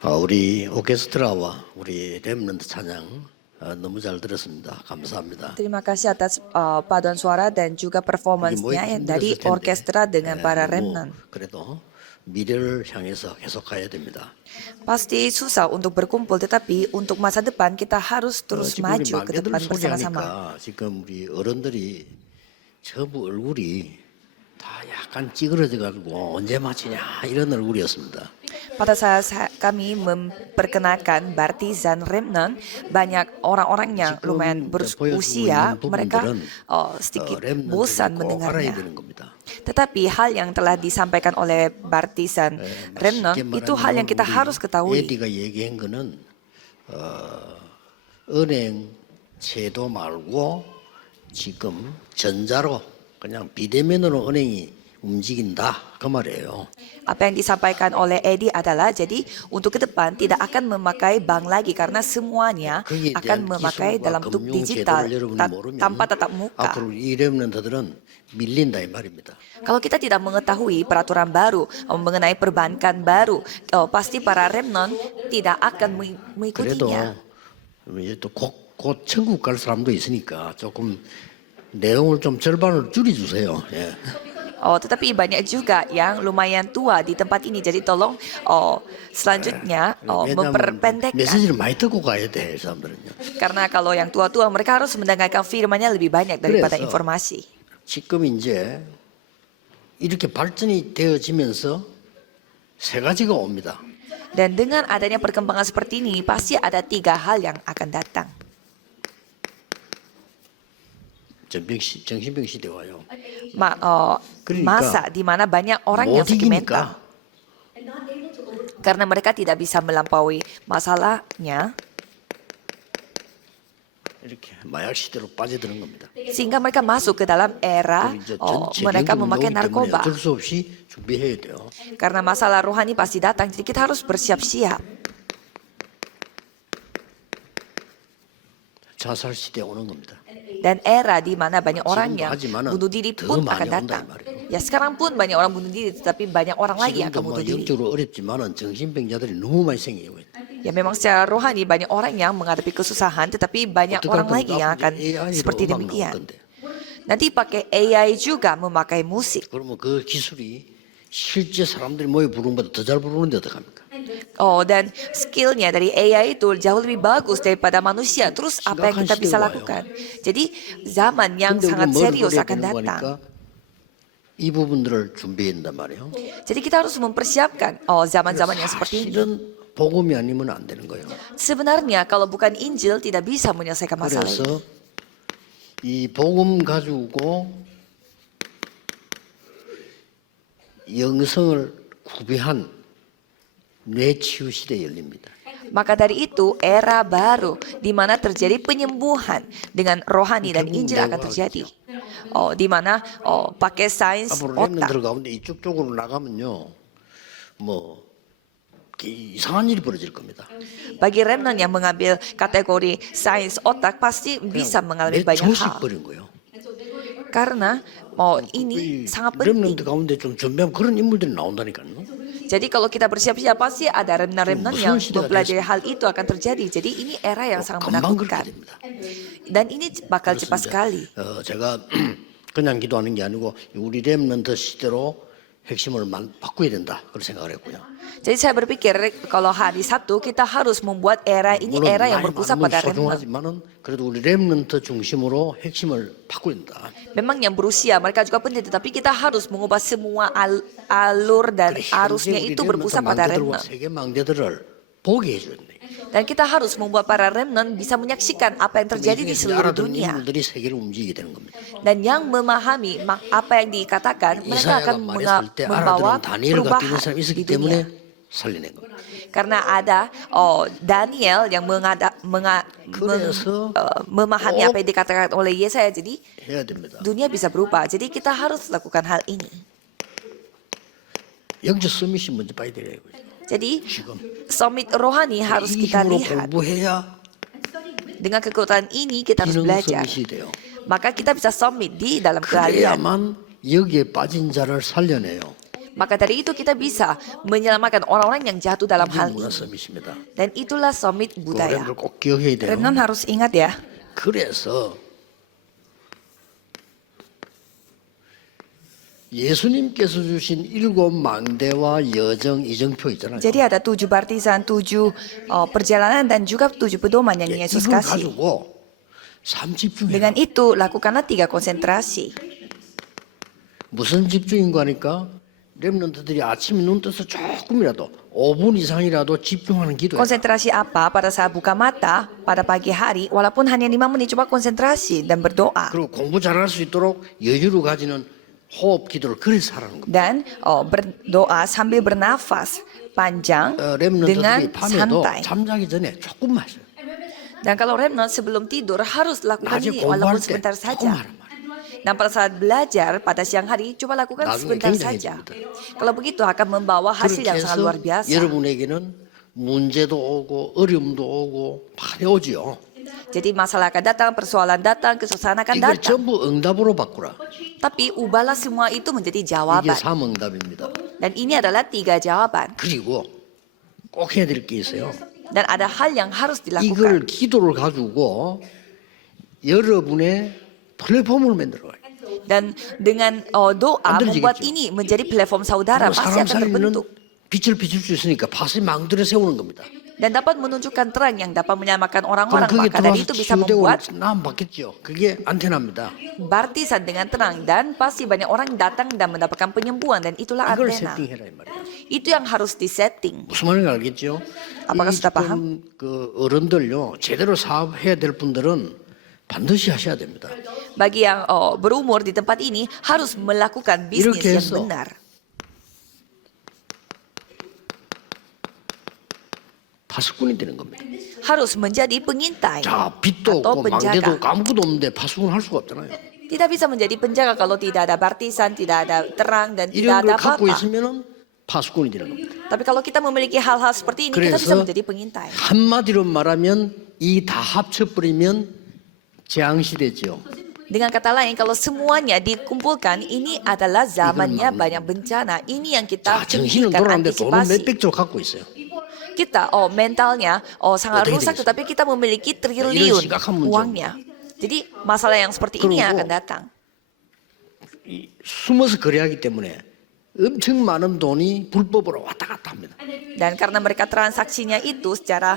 우리 오케스트라와 우리 렘넌트 찬양 너무 잘 들었습니다. 감사합니다. Terima kasih atas paduan suara dan juga performance-nya dari orkestra dengan para remnant. 그래도 미래를 향해서 계속 가야 됩니다. Pasti susah untuk berkumpul, tetapi untuk masa depan kita harus terus 지금 우리 maju ke 막내들 depan bersama-sama. 소개하니까 지금 우리 어른들이 전부 얼굴이 다 약간 찌그러져 가지고 언제 마치냐 이런 얼굴이었습니다. Pada saat kami memperkenalkan Bartizan Remnant, banyak orang-orang yang lumayan berusia, mereka sedikit bosan mendengarnya. Tetapi hal yang telah disampaikan oleh Bartizan Remnant itu hal yang kita harus ketahui. 에디가 얘기한 거는 은행 제도 말고 지금 전자로 그냥 비대면으로 은행이 움직인다 그 말이에요. Apa yang disampaikan oleh Edi adalah jadi untuk ke depan tidak akan memakai bank lagi karena semuanya akan memakai dalam bentuk digital tanpa tatap muka. 앞으로 이 렘넌트들은 밀린다 이 말입니다. Kalau kita tidak mengetahui peraturan baru mengenai perbankan baru, pasti para remnant tidak akan mengikutinya. 그래도 이제 또 곧 천국 갈 사람도 있으니까 조금 내용을 좀 절반으로 줄여주세요. 예. Tetapi banyak juga yang lumayan tua di tempat ini, jadi tolong selanjutnya memperpendekkan. 메시지를 많이 듣고 가야 돼 사람들은요. Karena kalau yang tua-tua mereka harus mendengarkan firman-Nya lebih banyak daripada 그래서 informasi. 지금 이제 이렇게 발전이 되어지면서 세 가지가 옵니다. Dan dengan adanya perkembangan seperti ini, pasti ada 3 hal yang akan datang. 정신병 시대 와요. Masa di mana banyak orang yang sakit mental. Karena mereka tidak bisa melampaui masalahnya, 이렇게 마약 시대로 빠져드는 겁니다. sehingga mereka masuk ke dalam era mereka memakai narkoba. 어쩔 수 없이 준비해야 돼요. Karena masalah rohani pasti datang, jadi kita harus bersiap-siap. 자살 시대 오는 겁니다. Dan era di mana banyak orang yang bunuh diri pun akan datang. Ya sekarang pun banyak orang bunuh diri, tetapi banyak orang lagi yang akan bunuh diri. 영적으로 어렵지만은 정신병자들이 너무 많이 생겨요. Ya memang secara rohani banyak orang yang menghadapi kesusahan, tetapi banyak orang lagi yang akan seperti demikian. Nanti pakai AI juga memakai musik. 그러면 그 기술이 실제 사람들이 모여 부르는 것보다 더 잘 부르는데 어떡합니까? Dan skillnya dari AI itu jauh lebih bagus daripada manusia. Terus apa yang kita bisa lakukan? Jadi zaman yang sangat serius akan datang. 이 부분들을 준비해야 된단 말이에요. Jadi kita harus mempersiapkan zaman-zaman yang seperti ini. 실은 복음이 아니면 안 되는 거예요. Sebenarnya kalau bukan Injil tidak bisa menyelesaikan masalah ini. 그래서 이 복음 가지고 영성을 구비한 뇌치유 시대 열립니다. Maka dari itu era baru di mana terjadi penyembuhan dengan rohani dan Injil akan terjadi. Di mana pakai sains 앞으로 otak. 렘넌트들 가운데 이쪽 쪽으로 나가면요, 뭐 이상한 일이 벌어질 겁니다. Bagi remnant yang mengambil kategori sains otak pasti bisa mengalami banyak hal. 버린 거예요. Karena ini sangat 렘넌트 penting. 가운데 좀 준비하면 그런 인물들이 나온다니까요. Jadi kalau kita bersiap-siap pasti ada remnant-remnant yang mempelajari hal itu akan terjadi. Jadi ini era yang sangat 금방 그렇게 menakutkan. 됩니다. Dan ini bakal cepat sekali. 제가 그냥 기도하는 게 아니고 우리 렘넌트 시대로 핵심을 바꿔야 된다 그런 생각을 했고요. Jadi saya berpikir kalau hari Sabtu kita harus membuat era ini era yang berpusat pada remnant. 소중하지만은 그래도 우리 렘넌트 중심으로 핵심을 바꿔야 된다. Memang yang berusia mereka juga penting, tetapi kita harus mengubah semua alur dan arusnya itu berpusat pada remnant. 세계 망대들을 보게 해줘야 돼. Dan kita harus membuat para remnant bisa menyaksikan apa yang terjadi di seluruh dunia. 인물들이 세계를 움직이게 되는 겁니다. Dan yang memahami apa yang dikatakan, mereka akan 말했을 때 membawa 알아들은 다니엘 같은 perubahan 사람이 di 있었기 dunia. 때문에 살려낸 겁니다. Karena ada Daniel yang memahami apa yang dikatakan oleh Yesaya, jadi 해야 됩니다. dunia bisa berubah. Jadi kita harus lakukan hal ini. 영적 서밋이 먼저 봐야 돼요. Jadi summit rohani harus 이 kita 힘으로 lihat. 공부해야 Dengan kekuatan ini kita harus 기능 belajar. 서밋이 돼요. Maka kita bisa summit di dalam keahlian. 그래야만 여기에 빠진 자를 살려내요. Maka dari itu kita bisa menyelamatkan orang-orang yang jatuh dalam 이게 hal 문화 ini. 서밋입니다. Dan itulah summit 그 budaya. 어른들 꼭 기억해야 돼요. Remnon harus ingat ya. 그래서 예수님께서 주신 7 망대와 여정 이정표 있잖아요. Jadi ada 7 baptisan, 7 perjalanan dan juga 7 pedoman yang Yesus 이걸 kasih. 가지고 삶 Dengan 집중해요. itu lakukanlah 3 konsentrasi. 무슨 집중인가 하니까 렘넌트들이 아침에 눈 떠서 조금이라도 5분 이상이라도 집중하는 기도예요. Konsentrasi apa pada saat buka mata pada pagi hari walaupun hanya 5 menit coba konsentrasi dan berdoa. 그리고 공부 잘할 수 있도록 여유를 가지는 호흡 기도를 그래서 하라는 겁니다. Dan berdoa sambil bernafas panjang dengan 렘넌트들이 밤에도 santai. 잠자기 전에 조금만 하세요. Dan kalau remnant sebelum tidur harus lakukan 낮에 ini walaupun 공부할 때 sebentar 조금 saja. 하란 말이에요. Dan pada saat belajar pada siang hari coba lakukan 나중에 sebentar 굉장히 saja. 해줍니다. Kalau begitu akan membawa hasil 그렇게 yang sangat luar 해서 biasa. 여러분에게는 문제도 오고 어려움도 오고 많이 오지요. Jadi masalah akan datang, persoalan datang, kesusahan akan 이걸 datang. 전부 응답으로 바꾸라. Tapi ubahlah semua itu menjadi 이게 jawaban. 3응답입니다. Dan ini adalah 3 jawaban. 그리고 꼭 해야 될 게 있어요. Dan ada hal yang harus 이걸 dilakukan. 기도를 가지고 여러분의 플랫폼을 만들어요. Dan dengan doa 만들어지겠죠. membuat ini menjadi platform saudara pasti 사람 akan 살리는 terbentuk. 빛을 비출 수 있으니까 밭에 망들여 세우는 겁니다. Dan dapat menunjukkan terang yang dapat menyelamatkan 그럼 orang-orang. 그게 Maka dari 들어와서 itu bisa 치유되고 membuat 난 받겠죠. 그게 안테나입니다. baptisan dengan terang. Dan pasti banyak orang datang dan mendapatkan penyembuhan. Dan itulah 이걸 antena. 세팅해라 이 말이에요. Itu yang harus disetting. 무슨 말인지 알겠죠? 아빠가 이 수다 지금 그 어른들요 제대로 사업해야 될 분들은 반드시 하셔야 됩니다. Bagi yang berumur di tempat ini harus melakukan bisnis 이렇게 yang 해서 benar. 파수꾼이 되는 겁니다. Harus menjadi pengintai 자, 빛도 atau 없고 망대도 penjaga. 없고 아무것도 없는데 파수꾼 할 수가 없잖아요. Tidak bisa menjadi penjaga kalau tidak ada baptisan, tidak ada terang, dan tidak 이런 걸 ada 갖고 apa-apa. 있으면은 파수꾼이 되는 겁니다. Tapi kalau kita memiliki hal-hal seperti ini, kita bisa 그래서 menjadi pengintai. 한마디로 말하면 이 다 합쳐버리면 재앙시대죠. Dengan kata lain, kalau semuanya dikumpulkan, ini adalah zamannya banyak bencana. Ini yang kita 자, 정신은 tinggikan 돌아오는데 돈은 antisipasi. 몇백조 갖고 있어요. Kita mentalnya sangat 어떻게 rusak, 되겠어요? tetapi kita memiliki 이런 triliun 심각한 문제입니다. uangnya. Jadi masalah yang seperti ini yang 그리고 akan datang. 숨어서 거래하기 때문에 엄청 많은 돈이 불법으로 왔다 갔다 합니다. Dan karena mereka transaksinya itu secara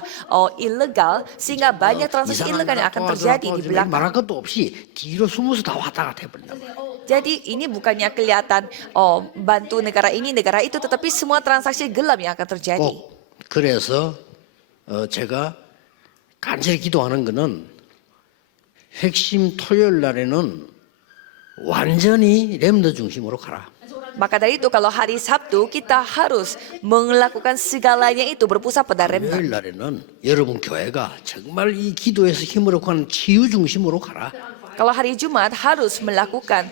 ilegal, sehingga banyak transaksi 이상한 ilegal yang akan terjadi di belakang. 말할 것도 없이 뒤로 숨어서 다 왔다 갔다 해버린다. Jadi ini bukannya kelihatan bantu negara ini, negara itu, tetapi semua transaksi gelap yang akan terjadi. 꼭 그래서 제가 간절히 기도하는 거는 핵심 토요일 날에는 완전히 렘너 중심으로 가라. Maka dari itu kalau hari Sabtu kita harus melakukan segalanya itu berpusat pada remnant. 토요일 날에는 여러분 교회가 정말 이 기도에서 힘을 얻고 하는 치유 중심으로 가라. Kalau hari Jumat harus melakukan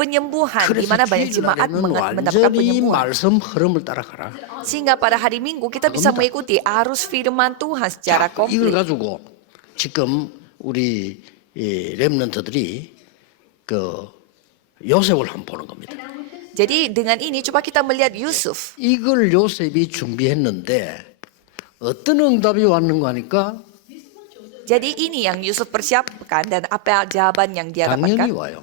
penyembuhan di 그래서 mana banyak 주일 jemaat 날에는 mendapatkan 완전히 penyembuhan. 말씀 흐름을 따라가라. Sehingga pada hari Minggu kita bisa mengikuti arus firman Tuhan secara 자, 이걸 komplit. 가지고 지금 우리 이 렘넌트들이 그 요셉을 한번 보는 겁니다. Jadi dengan ini coba kita melihat Yusuf. 이걸 요셉이 준비했는데 어떤 응답이 왔는가 하니까 Jadi ini yang Yusuf persiapkan dan apa jawaban yang dia 당연히 dapatkan. 와요.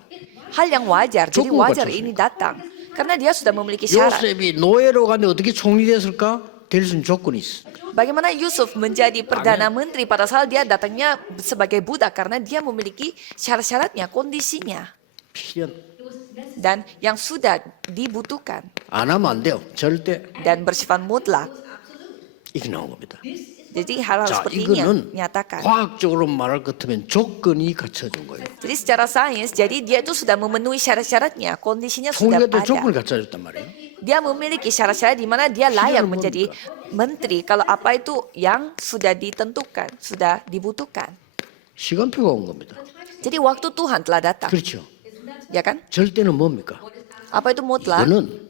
Hal yang wajar. Jadi 조건을 wajar 갖췄으니까. ini datang. Karena dia sudah memiliki syarat. 요셉이 노예로 갔는데 어떻게 총리 됐을까? 될 수 있는 조건이 있어. Bagaimana Yusuf menjadi Perdana Menteri pada saat dia datangnya sebagai budak. Karena dia memiliki syarat-syaratnya, kondisinya. 필연 Dan yang sudah dibutuhkan. 안 하면 안 돼요. 절대. Dan bersifat mutlak. 이게 나온 겁니다. Jadi hal-hal 자, seperti ini yang 이거는 nyatakan. 과학적으로 말할 것 같으면 조건이 갖춰진 거예요. Jadi secara sains, jadi dia itu sudah memenuhi syarat-syaratnya. Kondisinya sudah 총리가 될 조건을 ada. 갖춰줬단 말이에요. Dia memiliki syarat-syarat di mana dia layak 필요는 menjadi menteri. Kalau apa itu yang sudah ditentukan, sudah dibutuhkan. 시간표가 온 겁니다. Jadi waktu Tuhan telah datang. 그렇죠. Ya kan? 절대는 뭡니까? Apa itu mutlak? 이거는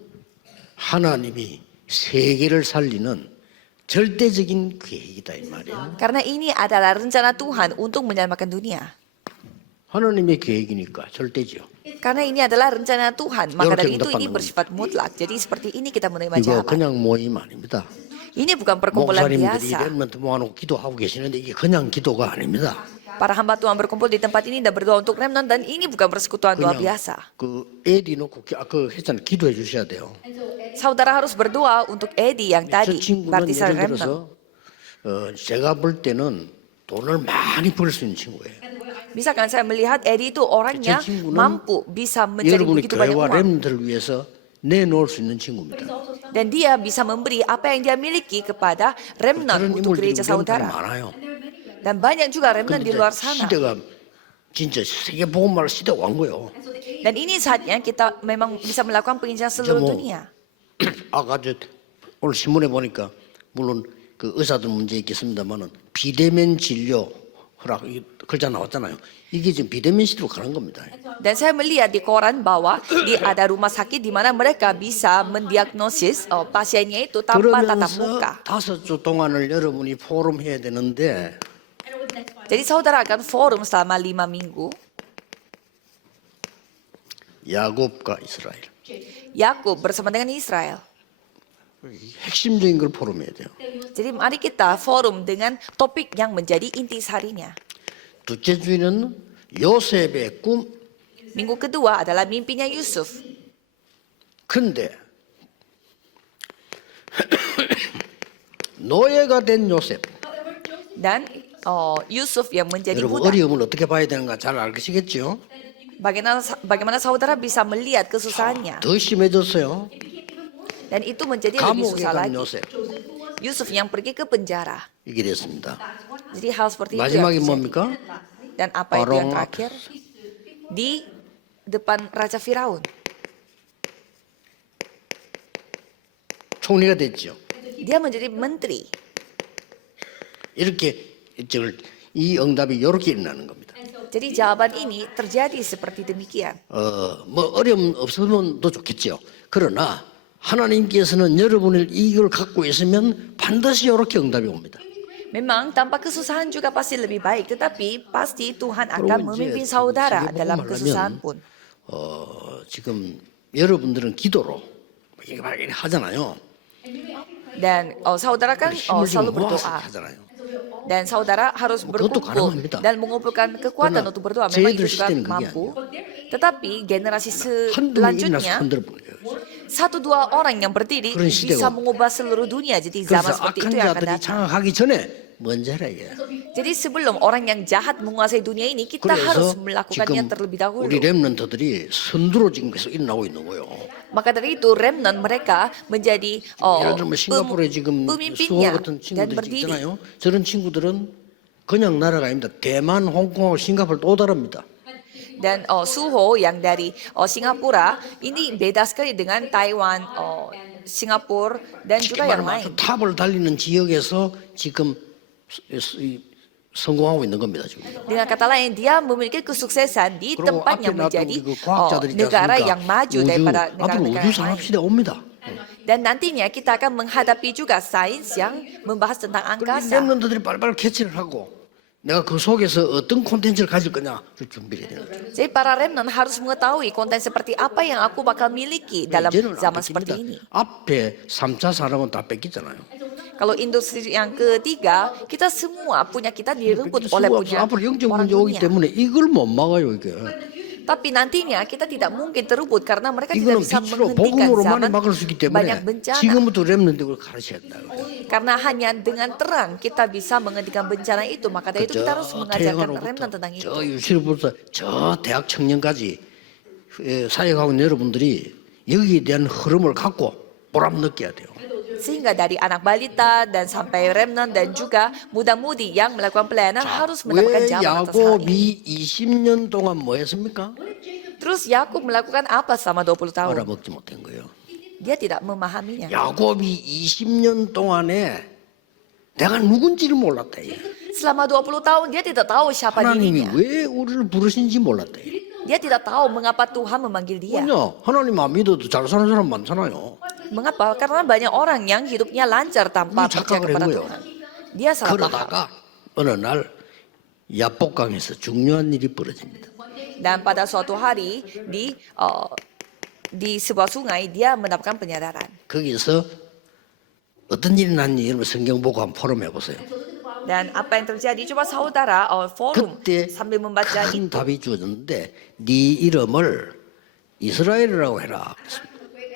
하나님이 세계를 살리는 절대적인 계획이다 이 말이에요. Karena ini adalah rencana Tuhan untuk menyelamatkan dunia. 하나님의 계획이니까 절대죠. Karena ini adalah rencana Tuhan, maka York dari yang itu depan ini ngomong. bersifat mutlak. Jadi seperti ini kita menerima 이거 jawaban. 그냥 모임 아닙니다. Ini bukan perkumpulan 목사님들이 biasa. 렘넌트 모아놓고 기도하고 계시는데 이게 그냥 기도가 아닙니다. Para hamba Tuhan berkumpul di tempat ini dan berdoa untuk remnant dan ini bukan persekutuan doa 그냥 biasa. 그 에디 놓고 그 했잖아요. 기도해 주셔야 돼요. Saudara harus berdoa untuk Edi yang 저 tadi, 친구는 baptisan 예를 remnant. 들어서 제가 볼 때는 돈을 많이 벌 수 있는 친구예요. Misalkan saya melihat Edi itu orangnya 저 친구는 mampu bisa mencari 여러분의 begitu banyak 교회와 uang. 렘들을 위해서 내놓을 수 있는 친구입니다. Dan dia bisa memberi apa yang dia miliki kepada remnant 그런 untuk 인물들이 gereja 우리 렘들은 saudara. 많아요. Dan banyak juga remnant di 근데 luar sana. 시대가 진짜 세계 복음화 시대가 온 거예요. Dan ini saatnya kita memang bisa melakukan penginjilan seluruh 뭐 dunia. 아까 오늘 신문에 보니까 물론 그 의사들 문제 있겠습니다만은 비대면 진료 허락 이 글자 나왔잖아요. 이게 지금 비대면 시대로 가는 겁니다. Dan saya melihat di koran bahwa ada rumah sakit di mana mereka bisa mendiagnosis pasiennya itu tanpa tatap muka. 그러면서 5주 동안을 여러분이 포럼 해야 되는데 Jadi saudara akan forum selama 5 minggu. 야곱과 이스라엘 Yakub bersama dengan Israel. 핵심적인 걸 포럼해야 돼요. Jadi mari kita forum dengan topik yang menjadi intisarinya. 둘째 주에는 요셉의 꿈. Minggu kedua adalah mimpinya Yusuf. 근데 노예가 된 요셉. Dan Yusuf yang menjadi 여러분 budak. 어려움을 어떻게 봐야 되는가 잘 알겠시겠죠? Bagaimana saudara bisa melihat kesusahannya. 더 심해졌어요. Dan itu menjadi lebih 감옥에 susah 간 lagi. 요셉. Yusuf yang pergi ke penjara. 이게 됐습니다. Jadi hal seperti itu yang 마지막이 terjadi. 뭡니까? Dan apa itu yang Parong terakhir? Di depan Raja Firaun. 총리가 됐죠. Dia menjadi menteri. 이렇게 이 응답이 이렇게 일어나는 겁니다. Jadi jawaban ini terjadi seperti demikian. 뭐 어려움 없으면 더 좋겠죠. 그러나 하나님께서는 여러분을 이걸 갖고 있으면 반드시 이렇게 응답이 옵니다. Memang tanpa kesusahan juga pasti lebih baik, tetapi pasti Tuhan akan 그리고 memimpin 이제 saudara 세계 dalam 복음을 kesusahan 하려면 pun. 지금 여러분들은 기도로 이게 막 이렇게 하잖아요. Dan saudara kan 힘을 selalu 좀 모아서 berdoa. 하잖아요. Dan saudara harus 그것도 berkumpul 가능합니다. dan mengumpulkan kekuatan 그러나 untuk berdoa. Memang 저희들 itu juga 시대는 그게 mampu. Tetapi generasi 한두 명이 일어나서 selanjutnya, 흔들어 버려요. satu dua orang yang berdiri 그런 bisa 시대가 mengubah seluruh dunia. Jadi zaman 그래서 seperti 악한 itu yang akan 자들이 datang. 장악하기 전에 먼저 해라 이게. Jadi sebelum orang yang jahat menguasai dunia ini, kita harus 그래서 melakukannya 지금 terlebih dahulu. 우리 렘넌트들이 선두로 지금 계속 일어나고 있는 거예요. Maka dari itu remnant mereka menjadi 예를 들면 싱가포르에 지금 수호 pemimpinnya 같은 dan 친구들이 berdiri. 있잖아요. 저런 친구들은 그냥 나라가 아닙니다. 대만, 홍콩하고 싱가포르 또 다릅니다. Dan Suho yang dari Singapura ini beda sekali dengan Taiwan, Singapura dan juga yang 말하면 아주 lain. 탑을 달리는 지역에서 지금 성공하고 있는 겁니다. 지금. Dengan kata lain, dia memiliki kesuksesan di 그리고 tempat 앞에 yang 놔둔 menjadi 그 과학자들이 있지 negara 않습니까? yang maju daripada 앞으로 negara-negara 우주 yang 산업 lain. 시대 옵니다. Dan nantinya kita akan menghadapi juga sains yang membahas tentang 그리고 angkasa. 렘넌트들이 빨리빨리 캐치를 하고 내가 그 속에서 어떤 콘텐츠를 가질 거냐 준비를 해야 되는 거죠. Jadi para remnant harus mengetahui konten seperti apa yang aku bakal miliki dalam 이제는 안 zaman seperti 뺏깁니다. ini. 앞에 3차 산업은 다 뺏겼잖아요. Kalau industri yang ketiga, kita semua punya kita direbut oleh punya 앞으로 영적 orang 문제 오기 dunia. 때문에 이걸 못 막아요 이게. Tapi nantinya kita tidak mungkin terebut karena mereka 이거는 tidak bisa 빛으로 menghentikan 복음으로만 zaman 막을 수 있기 banyak 때문에 bencana. 지금부터 렘넌트를 가르쳐야 된다. Karena hanya dengan terang kita bisa menghentikan bencana itu. Maka dari itu kita harus mengajarkan remnant tentang itu. 저 유치부터 저 대학 청년까지 사역하고 있는 여러분들이 여기에 대한 흐름을 갖고 보람 느껴야 돼요. Sehingga dari anak balita dan sampai remnant dan juga muda-mudi yang melakukan pelayanan harus mendapatkan 왜 jawaban atas hal ini. 야곱이 20년 동안 뭐 했습니까? Terus Yakub melakukan apa selama 20 tahun? 알아먹지 못한 거예요. Dia tidak memahaminya. 야곱이 20년 동안에 내가 누군지를 몰랐다. Selama 20 tahun dia tidak tahu siapa 하나님이 dirinya. 왜 우리를 부르신지 몰랐다. Dia tidak tahu mengapa Tuhan memanggil dia. 왜냐? 하나님 안 믿어도 잘 사는 사람 많잖아요. Mengapa? Karena banyak orang yang hidupnya lancar tanpa Ini percaya 착각을 kepada 한 거예요. Tuhan. Dia salah paham. 그러다가 어느 날 야복강에서 중요한 일이 벌어집니다. Dan pada suatu hari di sebuah sungai dia mendapatkan penyadaran. 거기서 어떤 일이 났는지 여러분 성경 보고 한번 포럼해 보세요. Dan apa yang terjadi? Coba saudara forum 그때 sambil membaca 큰 itu. 답이 주어졌는데 네 이름을 이스라엘이라고 해라.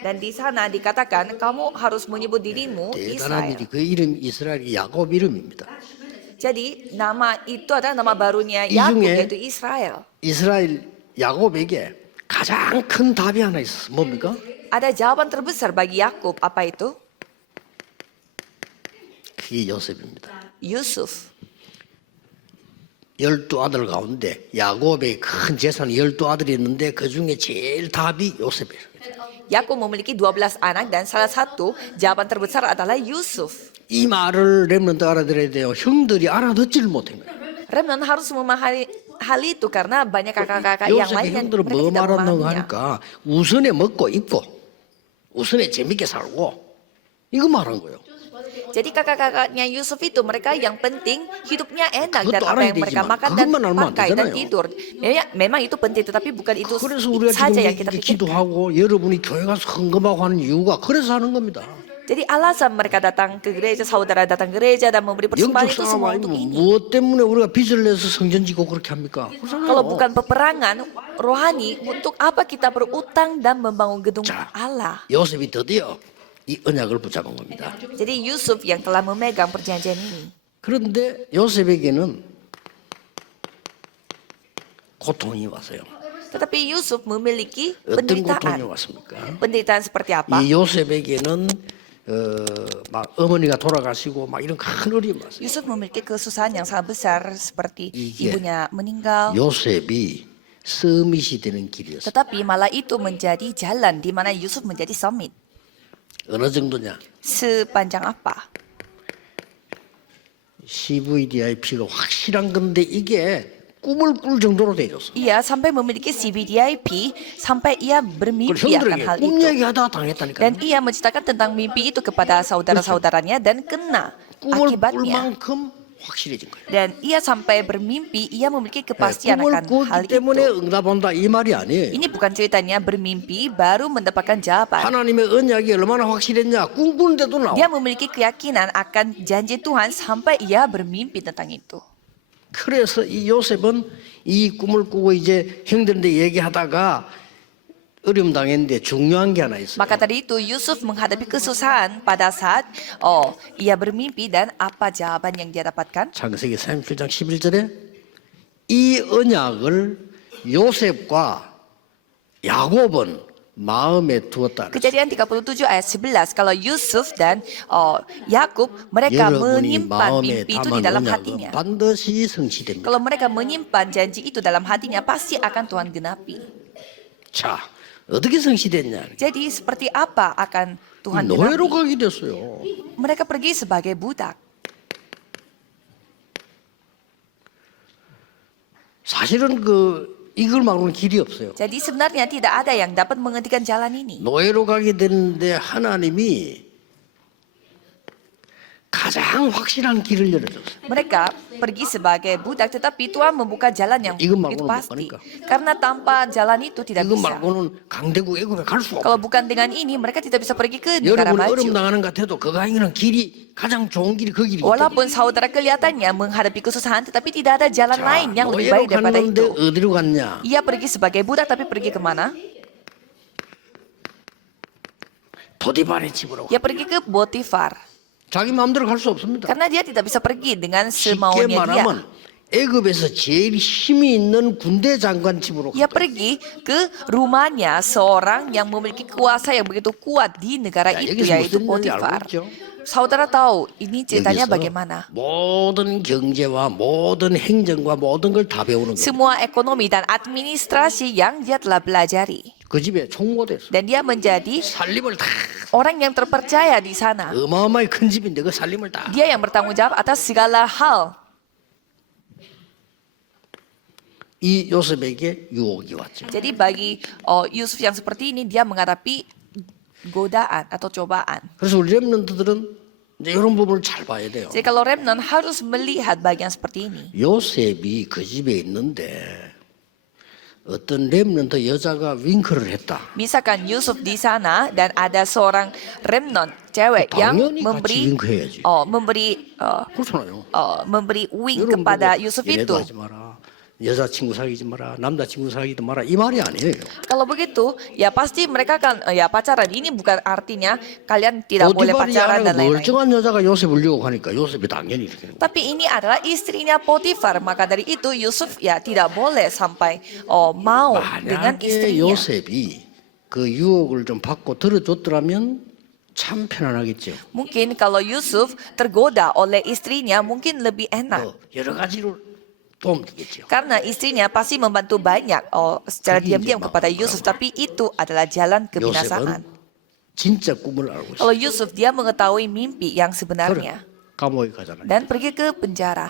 Dan di sana dikatakan kamu harus menyebut dirimu 대단한 Israel. 일이 그 이름 이스라엘이 야곱 이름입니다. Jadi nama itu adalah nama barunya 이 Yakub 중에 yaitu Israel. 이스라엘 야곱에게 가장 큰 답이 하나 있었어. 뭡니까? Ada jawaban terbesar bagi Yakub, apa itu? 그게 요셉입니다. Yusuf. 12아들 가운데 야곱의 큰 재산이 12아들이 있는데 그 중에 제일 답이 요셉이에요. Yakub memiliki 12 anak dan salah satu jawaban terbesar adalah Yusuf. 이 말을 렘넌트 알아들어야 돼요. 형들이 알아듣지를 못한 거예요. Remnon harus memahami hal itu karena banyak kakak-kakak yang lain 요셉의 yang 형들은 mereka 뭐 tidak 말하는가 memahaminya. 하니까 우선에 먹고 입고 우선에 재밌게 살고 이거 말한 거예요. Jadi kakak-kakaknya Yusuf itu mereka yang penting hidupnya enak dan 그것도 apa yang 알아야 mereka 되지만 makan dan 그것만 알면 안 pakai dan 되잖아요. tidur. Memang itu penting tetapi bukan itu 그래서 우리가 saja 지금 yang kita 이렇게 pikirkan. 기도하고 여러분이 교회 가서 헌금하고 하는 이유가 그래서 하는 겁니다. Jadi alasan mereka datang ke gereja, saudara datang ke gereja dan memberi persembahan 영적 itu 싸움 semua untuk 아니면 ini. 무엇 때문에 우리가 빚을 내서 성전 짓고 그렇게 합니까? Kalau 그렇잖아요. bukan peperangan rohani, untuk apa kita berutang dan membangun gedung 자, Allah? 요셉이 드디어 이 언약을 붙잡은 겁니다. Jadi Yusuf yang telah memegang perjanjian ini. 그런데 요셉에게는 고통이 왔어요. Tetapi Yusuf memiliki 어떤 고통이 penderitaan. 왔습니까? Penderitaan seperti apa? 이 요셉에게는 막 어머니가 돌아가시고 막 이런 큰 어려움이 왔어요. Yusuf memiliki kesusahan yang sangat besar seperti 이게 ibunya meninggal. 요셉이 서밋이 되는 길이었어요. Tetapi malah itu menjadi jalan di mana Yusuf menjadi summit. 어느 정도냐? Sepanjang apa? CVDIP가 확실한 건데 이게 꿈을 꿀 정도로 되었어. Ia sampai memiliki CVDIP sampai ia 그걸 bermimpi akan 형들에게 hal 꿈 itu. 얘기하다가 당했다니까. Dan ia menceritakan tentang mimpi itu kepada saudara-saudaranya dan kena 꿈을 꿀 akibatnya. 만큼 확실해진 거예요. Dan ia sampai bermimpi, ia memiliki kepastian 꿈을 akan hal 꿨기 때문에 itu. 응답한다 이 말이 아니에요. Ini bukan ceritanya bermimpi baru mendapatkan jawaban. 하나님의 언약이 얼마나 확실했냐 꿈꾸는데도 나와. Dia memiliki keyakinan akan janji Tuhan sampai ia bermimpi tentang itu. 그래서 이 요셉은 이 꿈을 꾸고 이제 형들한테 얘기하다가 어려움 당했는데 중요한 게 하나 있어요. Maka tadi itu Yusuf menghadapi kesusahan pada saat ia bermimpi dan apa jawaban yang dia dapatkan? 창세기 37장 11절에 이 언약을 요셉과 야곱은 마음에 두었다. Kejadian 37 ayat 11, kalau Yusuf dan Yakub mereka 여러분이 menyimpan 마음에 mimpi itu 담은 di dalam 언약은 hatinya. 반드시 성취됩니다. Kalau mereka menyimpan janji itu dalam hatinya pasti akan Tuhan genapi. 자, 어떻게 성취됐냐? Jadi seperti apa akan Tuhan 노예로 가게 genapi? 됐어요. Mereka pergi sebagai budak. 사실은 이걸 막는 길이 없어요. Jadi sebenarnya tidak ada yang dapat menghentikan jalan ini. 노예로 가게 되는데 하나님이 가장 확실한 길을 열어줬어요. Mereka pergi sebagai budak, tetapi Tuhan membuka jalan yang 이거 itu 말고는 못 pasti. 가니까. Karena tanpa jalan itu tidak 이거 bisa. 말고는 강대국 애굽에 갈 수 Kalau 없어요. bukan dengan ini, mereka tidak bisa pergi ke negara 여러분 maju. 어려움 당하는 것 같아도 그가 있는 길이 가장 좋은 길이 그 길이기 때문에. Walaupun saudara kelihatannya menghadapi kesusahan, tetapi tidak ada jalan 자, lain yang lebih 노예로 baik daripada 갔는데 itu. 어디로 갔냐? Ia pergi sebagai budak, tapi pergi kemana? 도디발의 집으로. Ia pergi ke Potifar. 자기 마음대로 갈 수 없습니다. Karena dia tidak bisa pergi dengan 쉽게 semaunya dia. 말하면 애굽에서 제일 힘이 있는 군대 장관 집으로 Ia 갔다. pergi ke rumahnya seorang yang memiliki kuasa yang begitu kuat di negara Ya, itu, 여기서 yaitu 무슨 일인지 Potifar. 알고 있죠? Saudara tahu ini ceritanya 여기서 bagaimana? 모든 경제와 모든 행정과 모든 걸 다 배우는 거예요. Semua ekonomi dan administrasi yang dia telah pelajari. 그 집에 총무됐어. Dan dia menjadi 살림을 다 orang yang terpercaya di sana. 어마어마하게 큰 집인데 그 살림을 다. Dia yang bertanggung jawab atas segala hal. 이 요셉에게 유혹이 왔죠. Jadi bagi Yusuf yang seperti ini, dia menghadapi godaan atau cobaan. 그래서 우리 렘넌트들은 이제 이런 부분을 잘 봐야 돼요. Jadi kalau remnant harus melihat bagian seperti ini. 요셉이 그 집에 있는데 어떤 렘넌트 여자가 윙크를 했다. Misalkan Yusuf di sana dan ada seorang remnant cewek yang 당연히 같이 윙크해야지. memberi 그렇잖아요. wink 여러분 kepada 보고 Yusuf 이래도 itu. 하지 마라. 여자친구 사귀지 마라. 남자친구 사귀지 마라. 이 말이 아니에요. Kalau begitu, ya pasti mereka kan ya pacaran. Ini bukan artinya kalian tidak boleh pacaran dan lain-lain. 멀쩡한 여자가 요셉을 유혹하니까 요셉이 당연히 이렇게. Tapi ini adalah istrinya Potifar, maka dari itu Yusuf ya tidak boleh sampai mau dengan 만약에 istrinya. 요셉이 그 유혹을 좀 받고 들어줬더라면 참 편안하겠죠. Mungkin kalau Yusuf tergoda oleh istrinya mungkin lebih enak. 여러 가지로 도움 되겠죠. Karena istrinya pasti membantu banyak secara Jadi diam-diam dia kepada makan Yusuf, tapi itu adalah jalan kebinasaan. 요셉은 진짜 꿈을 알고 있어요. Kalau Yusuf dia mengetahui mimpi yang sebenarnya 감옥에 가잖아요. dan pergi ke penjara.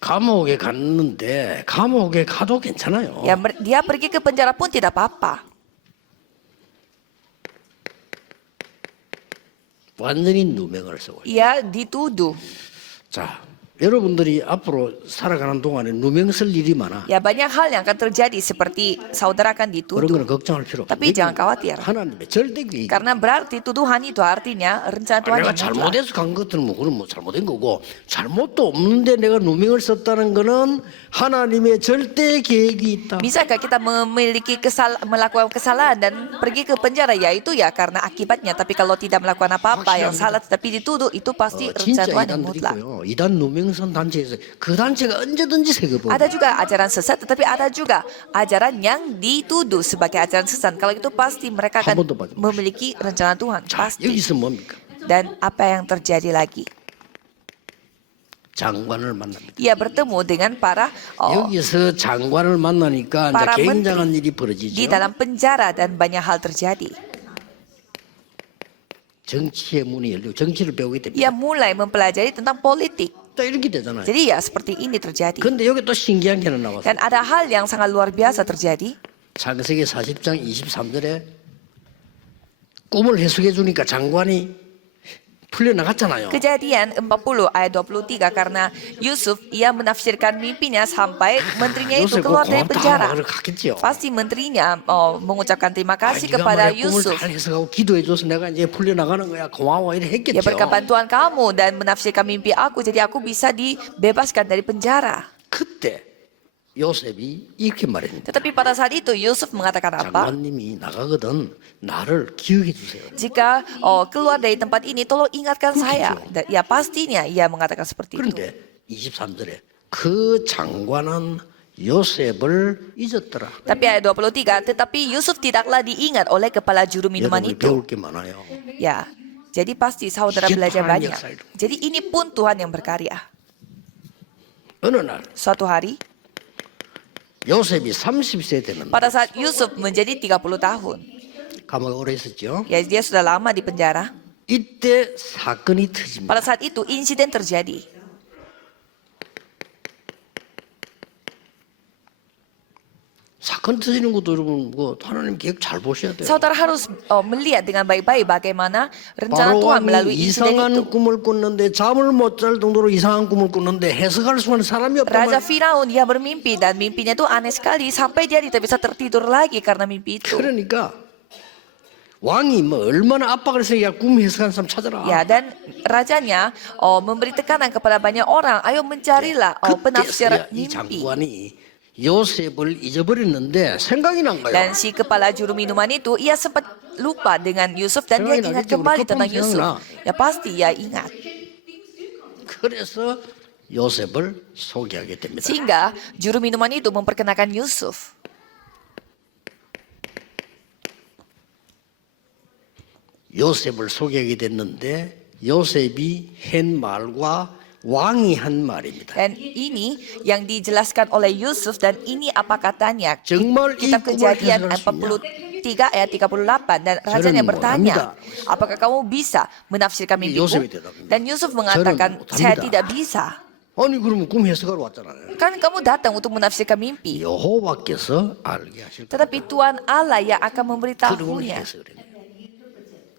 감옥에 갔는데 감옥에 가도 괜찮아요. Ya dia pergi ke penjara pun tidak apa-apa. 완전히 누명을 쓰고 있어요. Ia dituduh. 자, 여러분들이 앞으로 살아가는 동안에 누명 쓸 일이 많아. Ya banyak hal yang akan terjadi seperti saudara akan 그런 dituduh. 거는 걱정할 필요 없어요. Tapi jangan khawatir. 하나님의 절대 계획. Karena berarti tuduhan itu artinya rencana Tuhan 내가 yang mutlak. 잘못해서 간 것들은 뭐 그건 뭐 잘못된 거고 잘못도 없는데 내가 누명을 썼다는 거는 하나님의 절대 계획이 있다. Bisakah kita melakukan kesalahan dan pergi ke penjara? Ya itu ya karena akibatnya. Tapi kalau tidak melakukan apa-apa yang salah tapi dituduh, itu pasti rencana 진짜 Tuhan yang 이단들이 mutlak. 있고요. 이단 누명선 단체에서 그 단체가 언제든지 세계보고 Ada juga ajaran sesat, tetapi ada juga ajaran yang dituduh sebagai ajaran sesat. Kalau itu pasti mereka akan memiliki rencana Tuhan, 자, pasti. 여기서 뭡니까? Dan apa yang terjadi lagi? 장관을 만납니다. Ia bertemu dengan para 여기서 장관을 만나니까 이제 para 굉장한 menteri 일이 di 벌어지죠. dalam penjara dan banyak hal terjadi. 정치의 문이 열리고 정치를 배우게 됩니다. Ia mulai mempelajari tentang politik. 또 이렇게 되잖아요. Jadi ya seperti ini terjadi. 근데 여기 또 신기한 게 하나 나왔어요. Dan ada hal yang sangat luar biasa terjadi. 창세기 40장 23절에 꿈을 해석해 주니까 장관이 풀려나갔잖아요. Kejadian 40 ayat 23 karena Yusuf ia menafsirkan mimpinya sampai menterinya itu 요셉 keluar dari 고맙다 penjara. 그러고 갔겠죠. Pasti menterinya mengucapkan terima kasih 네가 kepada 말에 꿈을 Yusuf. 잘 해석하고 기도해 줘서 내가 이제 풀려나가는 거야. 고마워 이렇게 Ya 했겠죠. berkat bantuan kamu dan menafsirkan mimpi aku, jadi aku bisa dibebaskan dari penjara. 그때 요셉이 이렇게 말했는데 Tetapi pada saat itu Yusuf mengatakan apa? 장관님이 나가거든 나를 기억해 주세요. Jika keluar dari tempat ini, tolong ingatkan saya. Dan, ya pastinya ia mengatakan seperti itu. 그런데 23절에 그 장관은 요셉을 잊었더라. Tapi ayat 23, tetapi Yusuf tidaklah diingat oleh kepala juru minuman 여러분이 itu. 배울 게 많아요. Ya, jadi pasti saudara Tuhan belajar yang banyak. excited. Jadi ini pun Tuhan yang berkarya. 어느 날 Suatu hari, 요셉이 30세 되는 날 pada saat Yusuf menjadi 30 tahun, 감옥에 오래 있었죠. ya dia sudah lama di penjara. 이때 사건이 터집니다. Pada saat itu insiden terjadi. 사건 터지는 것도 여러분 뭐 하나님 계획 잘 보셔야 돼요. Saudara harus melihat dengan baik-baik bagaimana rencana Tuhan melalui 바로왕이 insiden 이상한 itu. 꿈을 꿨는데 잠을 못 잘 정도로 이상한 꿈을 꿨는데 해석할 수 있는 사람이 없단 Raja 말이에요. Firaun dia bermimpi dan mimpinya itu aneh sekali sampai dia tidak bisa tertidur lagi karena mimpi itu. 그러니까 왕이 뭐 얼마나 압박을 해서 야꿈 해석하는 사람 찾아라. Ya, dan rajanya memberi tekanan kepada banyak orang, ayo mencarilah penafsir 그때서야 이 mimpi. 장관이 요셉을 잊어버렸는데 생각이 난 거예요. Dan si kepala juru minuman itu, ia sempat lupa dengan Yusuf dan dia ingat kembali tentang Yusuf. Ya pasti ia ingat. 그래서 요셉을 소개하게 됩니다. Sehingga juru minuman itu memperkenalkan Yusuf. 요셉을 소개하게 됐는데 요셉이 한 말과 왕이 한 말입니다. Dan ini yang dijelaskan oleh Yusuf dan ini apa katanya. 정말 이 Kitab 꿈을 Kejadian 해석할 수 있냐? 43 ayat 38 dan rajanya 저는 bertanya, 못합니다. apakah kamu bisa menafsirkan mimpiku? 요셉이 대답합니다. Dan Yusuf mengatakan, 저는 saya 못합니다. tidak bisa. 아니 그러면 꿈 해석하러 왔잖아요. Kan kamu datang untuk menafsirkan mimpi. 여호와께서 알게 하실 거예요. Tetapi Tuhan Allah yang akan 그러면 memberitahunya. 해석을 해요.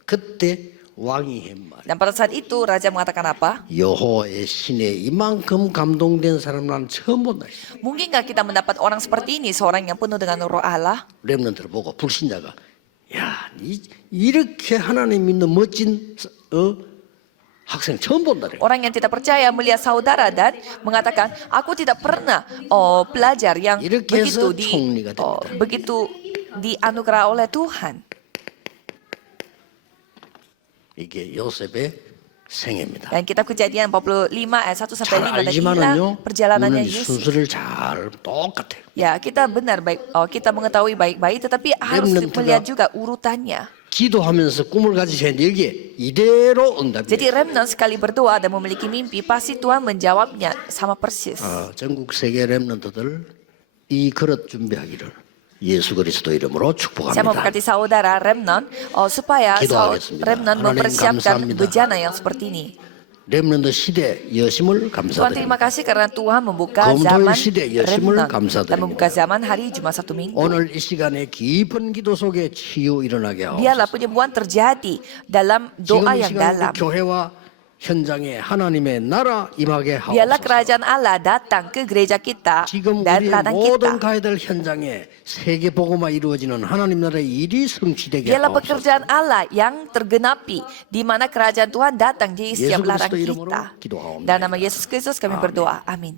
그때 왕이 한 말. Dan pada saat itu raja mengatakan apa? 여호와의 신에 이만큼 감동된 사람 난 처음 본다. Mungkinkah kita mendapat orang seperti ini, seorang yang penuh dengan roh Allah? 렘넌트를 보고 불신자가 야, 이렇게 하나님 믿는 멋진 학생 처음 본다래. Orang yang tidak percaya melihat saudara dan mengatakan, aku tidak pernah pelajar yang 이렇게 해서 총리가 됩니다. begitu dianugerah oleh Tuhan. 이게 요셉의 생애입니다. Dan kitab Kejadian 45 ayat 1 sampai 잘 5 dan inilah 알지만은요, perjalanannya 우리는 Yusuf. 순서를 잘 똑같아요. Ya, kita benar baik, kita mengetahui baik-baik, tetapi harus Remnant melihat juga urutannya. 기도하면서 꿈을 가지셨는데 여기에 이대로 응답이. Jadi remnant sekali berdoa dan memiliki mimpi, pasti Tuhan menjawabnya sama persis. 전국 세계 렘넌트들 이 그릇 준비하기를 예수 그리스도 이름으로 Saya 축복합니다. memberkati saudara remnant supaya 기도하겠습니다. remnant 하나님 mempersiapkan 감사합니다. bejana yang seperti ini. 렘넌트 시대 여심을 Tuhan terima 감사드립니다. kasih karena Tuhan membuka 검토의 zaman 시대 여심을 remnant dan 감사드립니다. membuka zaman hari Jumat Satu Minggu. 오늘 이 시간에 깊은 기도 속에 치유 일어나게 Biarlah 하옵소서. penyembuhan terjadi dalam 지금 doa 이 yang 시간 dalam. 교회와 현장에 하나님의 나라 임하게 Biarlah 하옵소서. kerajaan Allah datang ke gereja kita 지금 dan 우리의 ladang 모든 kita. 가야 될 현장에 세계 복음화 이루어지는 하나님 나라의 일이 성취되게 Biarlah 하옵소서. pekerjaan Allah yang tergenapi di mana kerajaan Tuhan datang di 예수 setiap ladang 그리스도 이름으로 kita. 기도하옵나이다. Dan nama Yesus Kristus kami berdoa. Amin.